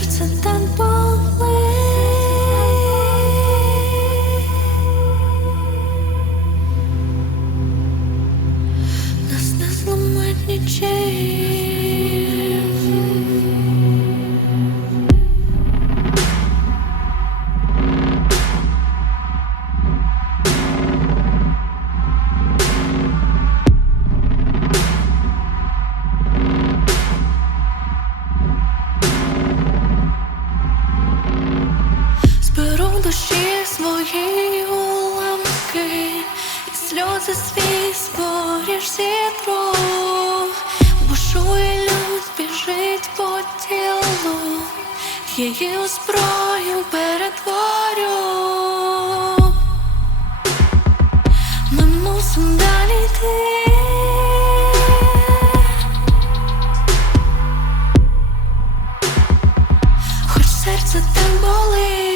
серце так болить, душі свої уламки і сльози свій споріж зітру, бушує лють, біжить по тілу, її у зброю перетворю. Ми мусимо далі йти. Хоч серце так болить,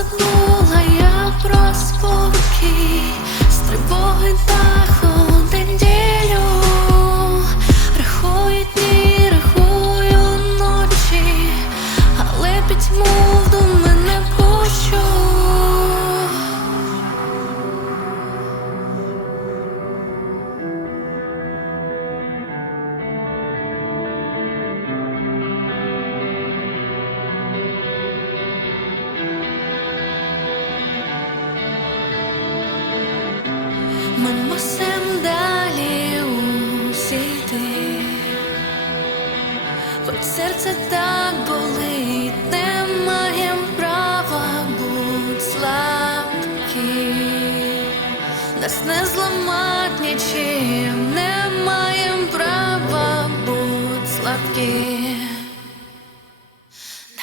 забула я про спокій, з тривоги даху серце так болить, не маєм права бути слабкі, нас не зламать нічим, не маєм права бути слабкі,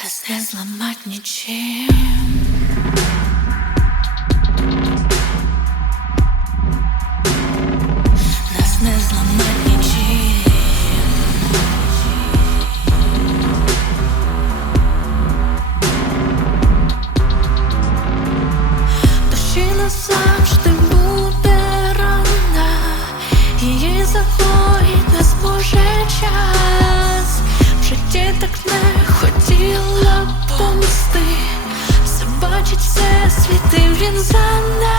нас не зламать нічим. Її загоїть нас може час. В житті так не хотіла помсти, все бачить все світи він за нас.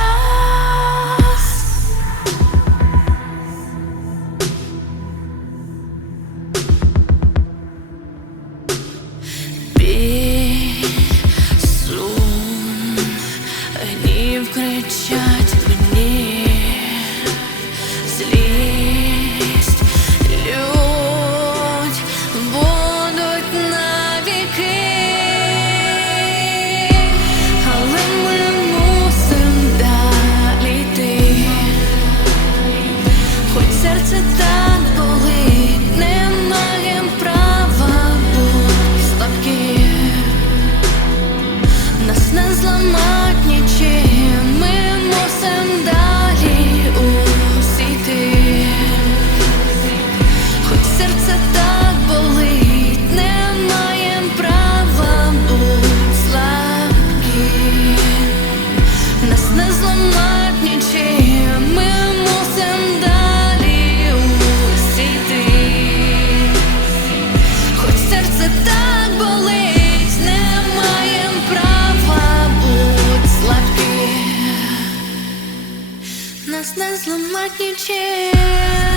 Біль, сум, гнів кричать мені, злість, Нас не зламать нічим, ми мусим далі усіти. Хоч серце так болить, не маєм права бути слабкі. Нас не зламать нічим.